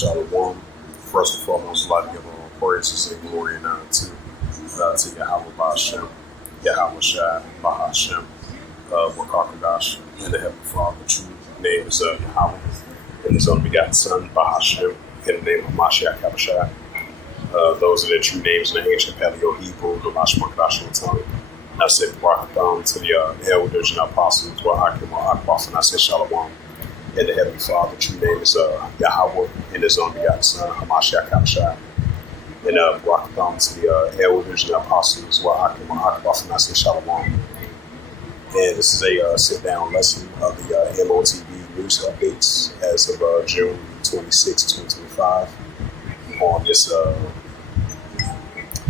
Shalom. First and foremost, I'd like to give all praises and glory and honor to Yahweh Ba'Shem, Yahweh Shai Ba'Shem, Wakakadash, and the Heavenly Father. The true name is Yahweh, and His only begotten Son, Ba'Shem, in the name of Mashiach Yahushua. Those are the true names in the ancient Paleo Hebrew, the Mashmakadash tongue. And I said, Barakathon to the elders and apostles, Wa'akim Wa'akbaf, and I said, Shalom. And the Heavenly Father, the true name is Yahweh, and His only begotten Son, Hamashiach Yahushua. And Barakathon to the elders and apostles, Wa'akim Wa'akbaf, and I said, Shalom. And this is a sit-down lesson of the M.O.T.B news updates as of June 26, 2025 on this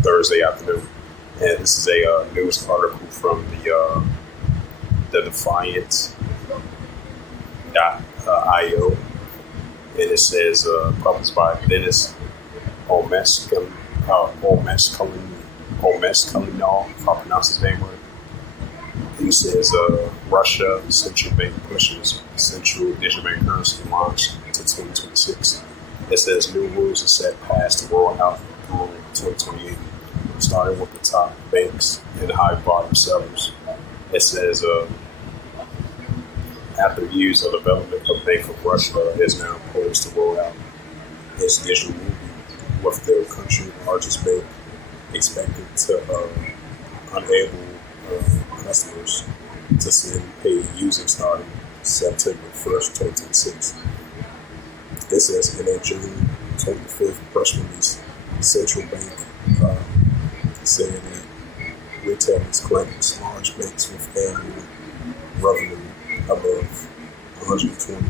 Thursday afternoon. And this is a news article from the Defiant.io, and it says published by Dennis Omeskalino, if I pronounce his name right. He says Russia central bank pushes central digital bank currency launch to 2026. It says new rules are set past to roll out through 2028, starting with the top banks and high volume sellers. It says after years of development, the Bank of Russia is now poised to roll out its digital movie, with the country's largest bank expected to enable customers to send paid users starting September 1st, 2026. It says in a June 25th press release, the central bank said that retailers claiming large banks with annual revenue above 120,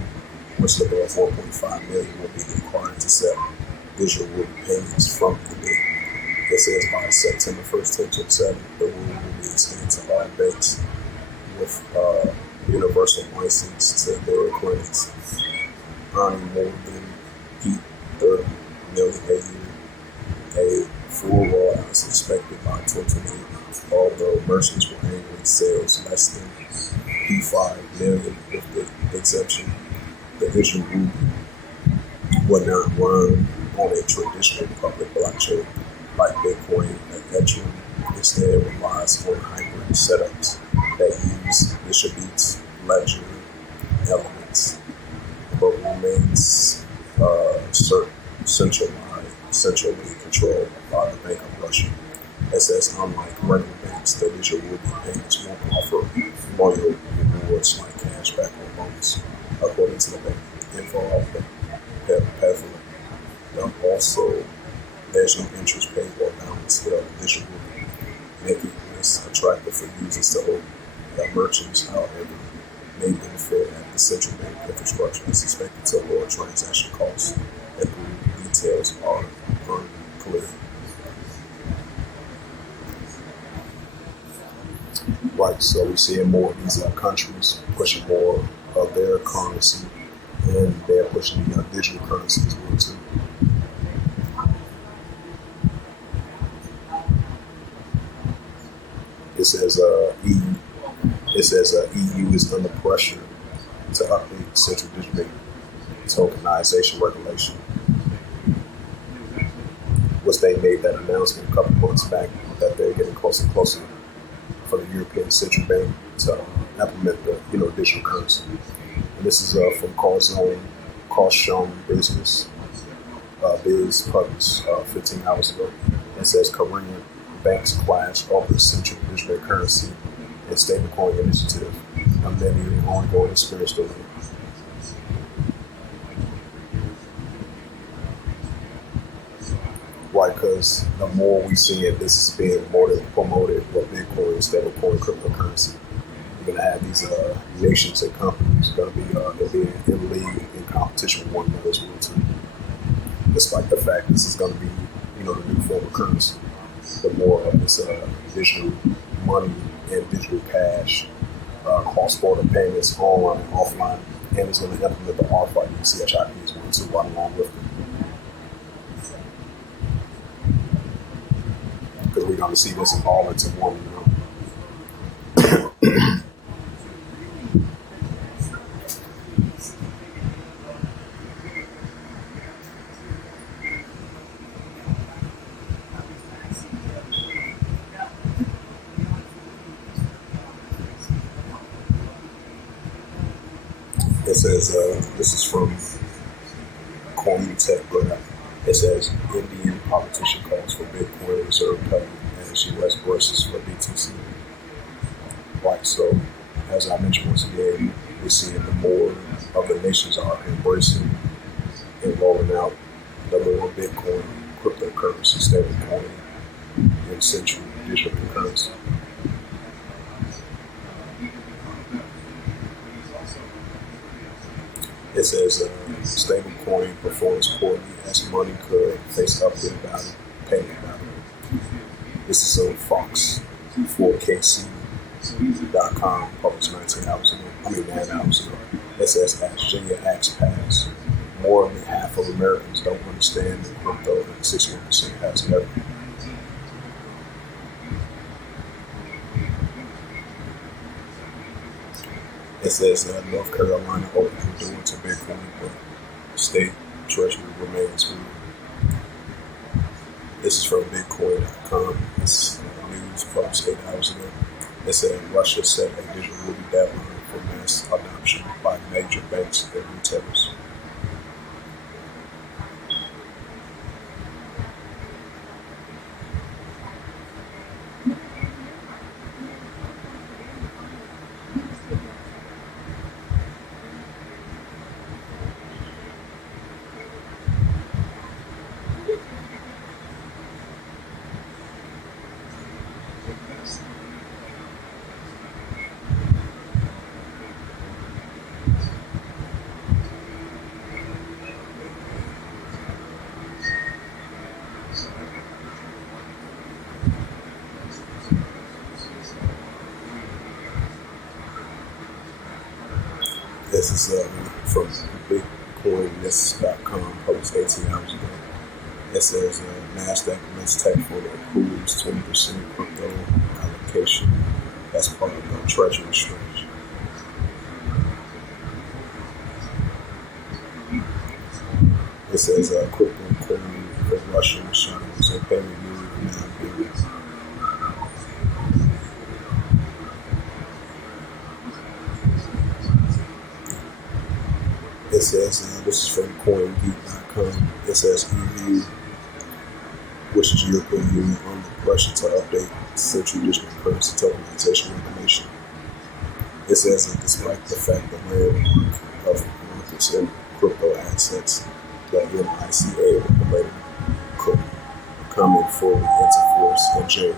which is above 4.5 million, will be required to set digital payments from the bank. It says by September 1st, 2027, the rule will be extended to all banks with universal license to their clients earning more than 30 million a year. A full rollout is expected by 2028, although merchants will annually sales less than P5 million with the exemption. The digital rule would not run on a traditional public blockchain like Bitcoin and Ethereum. Instead, relies on hybrid setups that use distributed ledger elements, but remains centrally controlled by the Bank of Russia. It says, unlike regular banks, the digital rupee payments won't offer loyal rewards like cashback or bonus, according to the bank involved. Also, there's no interest paid or balance of digital rupee, making this attractive for users to hold. That merchants, however, may benefit at the central bank infrastructure is expected to lower transaction costs, and the details are unclear. Right, so we're seeing more of these countries pushing more of their currency, and they're pushing the digital currency as well too. It says EU is under pressure to update central digital bank tokenization regulation, which they made that announcement a couple months back that they're getting closer and closer for the European Central Bank to implement the digital currency. And this is from Caution Business Biz published 15 hours ago. It says Korean banks clash over central digital currency and stablecoin initiative, amending ongoing experience delay. Why? Because the more we see it, this is being more than promoted with Bitcoin, stablecoin, cryptocurrency. You're gonna have these nations and companies gonna be they're being in league in competition with one another as well too. Despite the fact this is gonna be the new form of currency, the more of this digital money and digital cash, cross-border payments, online and offline, and it's going to implement the RFID and CHIP as well too, right along with it. Because we're going to see this evolve into one, It says, this is from Coin Tech Graph. It says, Indian politician calls for Bitcoin reserve cutting as U.S. braces for BTC. Right, so as I mentioned once again, we're seeing the more of the nations are embracing and rolling out the more Bitcoin, cryptocurrency, stablecoin, and central digital currency. It says stablecoin performs poorly as money could face uphill battle, payment battle. This is on Fox 4KC.com, published 9 hours ago. It says as Virginia Acts pass, more than half of Americans don't understand crypto, and 61% has never. It says North Carolina opens the door to Bitcoin, but state treasury remains weak. This is from Bitcoin.com. This news published 8 hours ago. It said Russia set a digital rupee deadline for mass adoption by major banks and retailers. This is from BitcoinList.com, published 18 hours ago. It says NASDAQ list tech for approves 20% crypto allocation as part of the treasury strategy. It says crypto coin for Russian shadows and payment move now billion. It says, this is from CoinGeek.com. It says EU, which is European Union, under pressure to update central digital currency tokenization regulation. It says that despite the fact the landmark of markets and crypto assets, the MICA regulator could come in fully into force in January.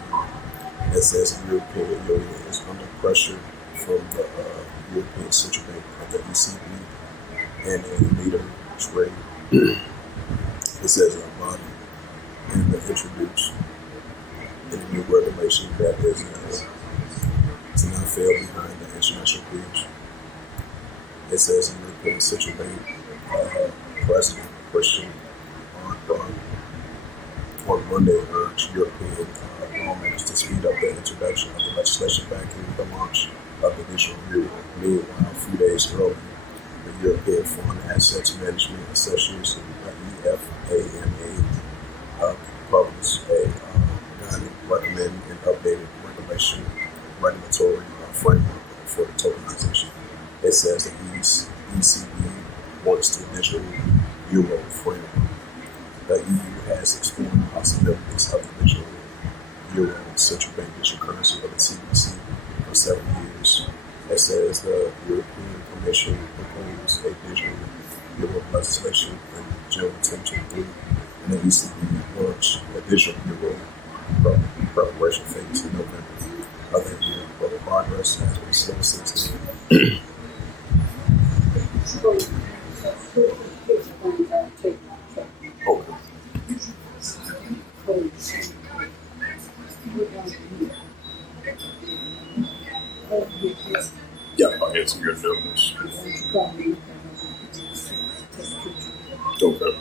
It says the European Union is under pressure from the European Central Bank of the ECB and a leader trade. It says a body and introduce a new regulation that is to not fail behind the international peers. It says the European Central Bank President Christian on Monday urged European lawmakers to speed up the introduction of the legislation backing the launch of the digital euro. Meanwhile, a few days earlier, the European Foreign Assets Management Association, EFAMA, published a guide recommending an updated regulatory framework for the tokenization. It says the ECB wants to digital euro framework. The EU has explored the possibilities of the digital euro central bank digital currency of the CBC for several years. It says the European Commission proposed a digital euro legislation in June 2023, and the ECB launched a digital euro preparation phase in November of that year, but progress has been slow since then. Okay. Yeah, I'll answer your numbers. Okay.